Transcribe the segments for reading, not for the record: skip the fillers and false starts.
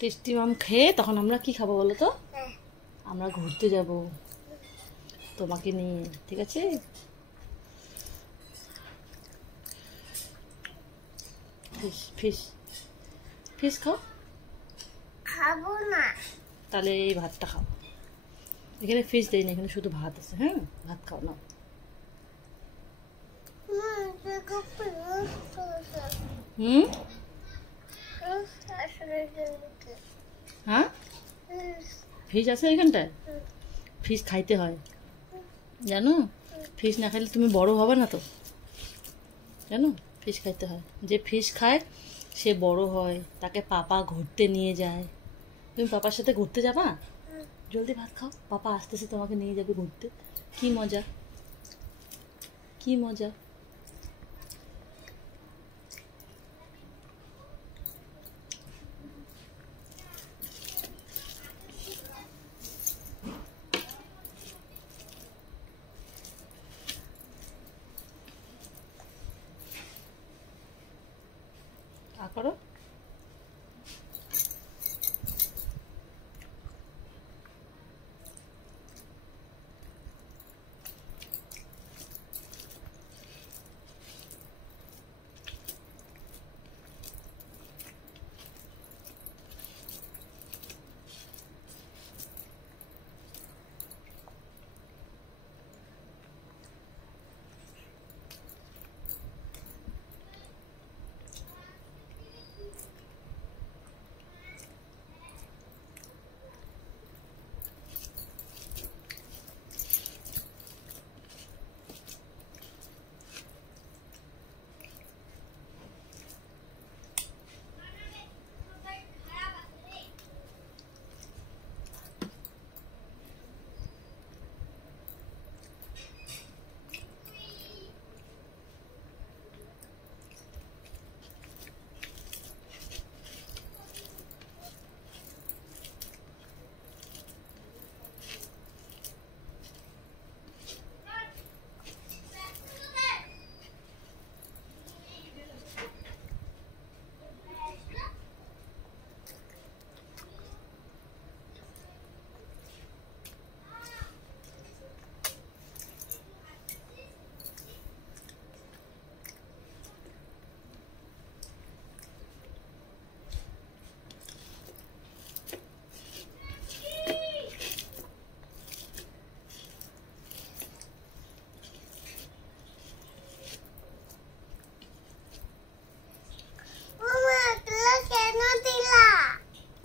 Tasty মাম খেয়ে তখন আমরা কি খাবো বলো তো? আমরা ঘুরতে যাব তোমাকে নিয়ে, ঠিক আছে? ফিশ ফিশ ফিশ খাও। খাবো না। তাহলে এই ভাতটা খাও। এখানে ফিশ দেই না, এখানে শুধু ভাত আছে। হ্যাঁ, ভাত খাও না। হুম, হ্যাঁ ফিশ আছে এখানটায়। ফিশ খাইতে হয় জানো? ফিশ না খাইলে তুমি বড় হবে না তো, জানো? ফিশ খাইতে হয়। যে ফিশ খায় সে বড় হয়, তাকে পাপা ঘুরতে নিয়ে যায়। তুমি পাপার সাথে ঘুরতে যাবা? জলদি ভাত খাও, পাপা আসতেছে তোমাকে নিয়ে যাবে ঘুরতে। কি মজা, কি মজা। করো।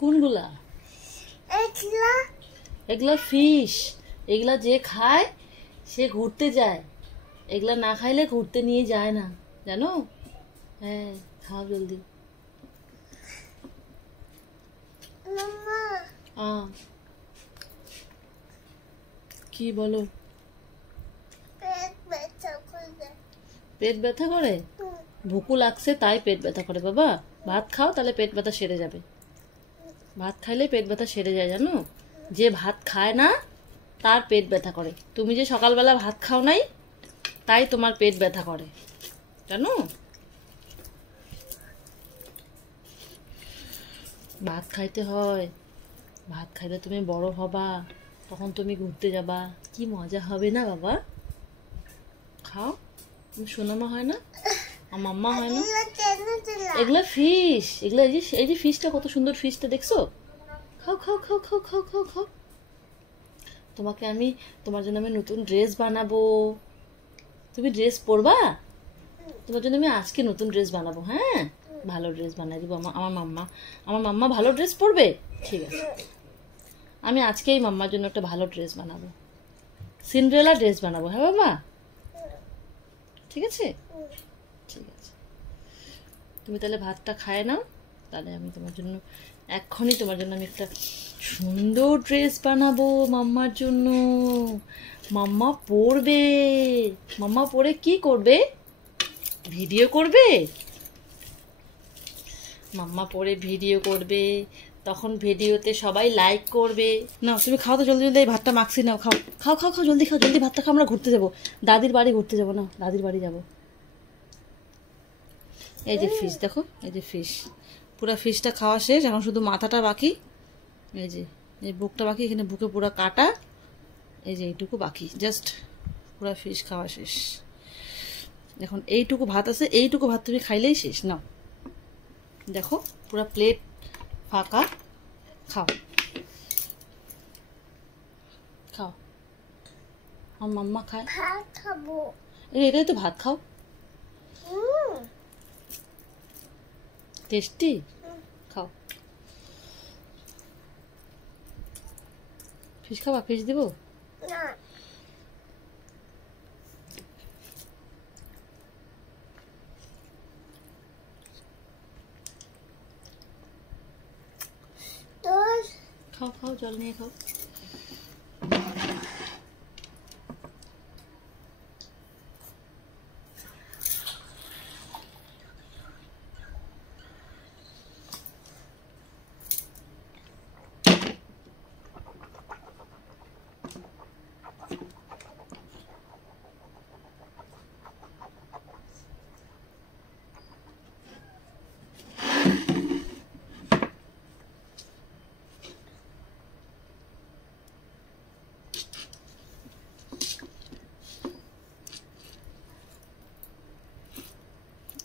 কোনগুলা? এগুলা ফিশ। এগুলা যে খায় সে ঘুরতে যায়, এগুলা না খাইলে ঘুরতে নিয়ে যায় না, জানো? হ্যাঁ, খাও জলদি। কি বলো? পেট ব্যথা করে? ভুকু লাগছে তাই পেট ব্যথা করে বাবা। ভাত খাও, তাহলে পেট ব্যথা সেরে যাবে। ভাত খাইলে পেট ব্যথা সেরে যায়, জানো? যে ভাত খায় না তার পেট ব্যথা করে। তুমি যে সকালবেলা ভাত খাও নাই তাই তোমার পেট ব্যথা করে, জানো? ভাত খাইতে হয়, ভাত খাইলে তুমি বড় হবা, তখন তুমি ঘুরতে যাবা, কি মজা হবে না বাবা? খাও। তুমি সোনামা হয় না, আমার মাম্মা হয় না? এগুলা ফিশ, এগুলা এই যে ফিশটা, কত সুন্দর ফিশটা দেখছো? খাও খাও খাও খাও খাও খাও খাও। তোমার জন্য আমি নতুন ড্রেস বানাবো। তুমি ড্রেস পরবা? তোমার জন্য আমি আজকে নতুন ড্রেস বানাবো। হ্যাঁ, ভালো ড্রেস বানাই দিব। আমার মাম্মা ভালো ড্রেস পরবে। ঠিক আছে, আমি আজকেই মাম্মার জন্য একটা ভালো ড্রেস বানাবো, সিন্ড্রেলা ড্রেস বানাবো। হ্যাঁ বাবা, ঠিক আছে? ঠিক আছে, তুমি তাহলে ভাতটা খায় নাও, তাহলে আমি তোমার জন্য এক্ষুনি আমি একটা সুন্দর ড্রেস বানাবো মাম্মার জন্য। মাম্মা পরবে, মাম্মা পরে কি করবে? ভিডিও করবে। মাম্মা পরে ভিডিও করবে, তখন ভিডিওতে সবাই লাইক করবে। না তুমি খাও তো, জলদি জলদি ভাতটা মাখছি নাও, খাও খাও খাও খাও, জলদি খাও, জলদি ভাতটা খাও। আমরা ঘুরতে যাবো, দাদির বাড়ি ঘুরতে যাবো। না, দাদির বাড়ি যাবো। এই যে ফিশ দেখো, এই যে ফিশ পুরো ফিশটা খাওয়া শেষ, এখন শুধু মাথাটা বাকি। এই যে এই বুকটা বাকি, এখানে বুকে পুরো কাটা, এই যে এইটুকু বাকি, জাস্ট পুরো ফিশ খাওয়া শেষ। এখন এইটুকু ভাত আছে, এইটুকু ভাত তুমি খাইলেই শেষ। নাও দেখো পুরো প্লেট ফাঁকা, খাও খাও। আমার মাম্মা খায়, ভাত খাবো। এটাই তো ভাত, খাও। টেস্টি, খাও। ফিশ খাবা? ফিশ দিব না, তোর খাও খাও, জল নিয়ে খাও।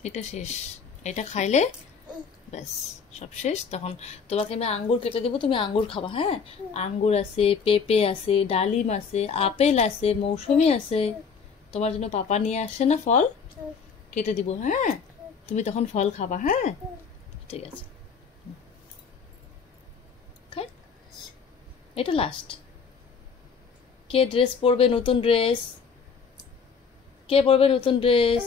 এটা শেষ, এটা খাইলে ব্যাস সব শেষ। তখন তোমাকে আমি আঙ্গুর কেটে দেবো, তুমি আঙ্গুর খাবা। হ্যাঁ, আঙ্গুর আছে, পেঁপে আছে, ডালিম আছে, আপেল আছে, মৌসুমি আছে। তোমার জন্য পাপা নিয়ে আসে না ফল, কেটে দিব। হ্যাঁ, তুমি তখন ফল খাবা। হ্যাঁ, ঠিক আছে। এটা লাস্ট। কে ড্রেস পরবে? নতুন ড্রেস কে পরবে? নতুন ড্রেস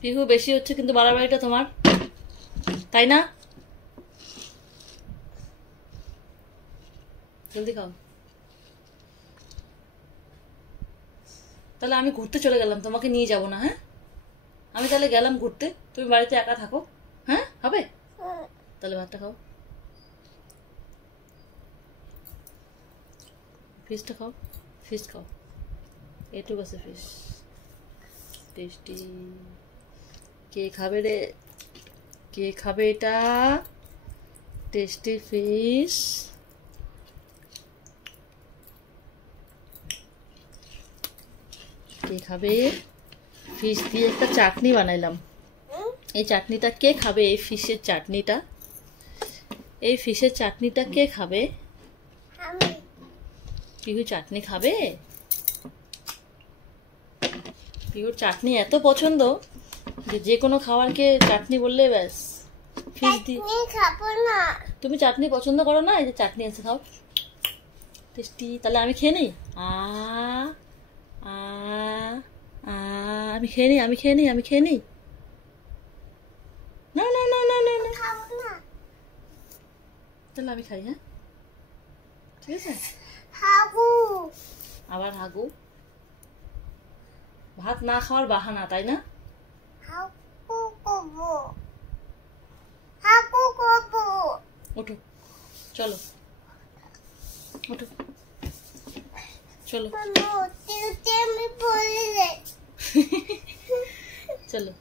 পিহু বেশি হচ্ছে কিন্তু বাড়াবাড়িটা তোমার, তাই না? জলদি খাও। তাহলে আমি ঘুরতে চলে গেলাম, তোমাকে নিয়ে যাব না। হ্যাঁ, আমি তাহলে গেলাম ঘুরতে, তুমি বাড়িতে একা থাকো। হ্যাঁ, হবে? তাহলে ভাতটা খাও, ফিশটা খাও, ফিশ খাও। এটুকু আছে ফিশ, টেস্টি। কে খাবে রে? কে খাবে এটা? Tasty fish. কে খাবে? ফিশ দিয়ে একটা চাটনি বানাইলাম। এই চাটনিটা কে খাবে? এই ফিশের চাটনিটা, এই ফিশের চাটনিটা কে খাবে? আমি পিহু চাটনি খাবে? পিহুর চাটনি এত পছন্দ যে যে কোনো খাবারকে চাটনি বললে ব্যাস। ফিশ দিয়ে খাবো না। তুমি চাটনি পছন্দ করো না? এই যে চাটনি আছে, খাও, টেস্টি। তাহলে আমি খেয়ে নিই। আ আ আ আমি খেয়ে নিই, আমি খেয়ে নিই, আমি খেয়ে নিই। না না না না না না, খাবো না। তাহলে আমি খাই। হ্যাঁ, ঠিক আছে। হাগু আবার হাগু, ভাত না খাওয়ার বাহানা, তাই না? হাগু করবো, হাগু করবো। ওঠো, চলো, ওঠো, চলো, আমি পড়ে যাই। চলো।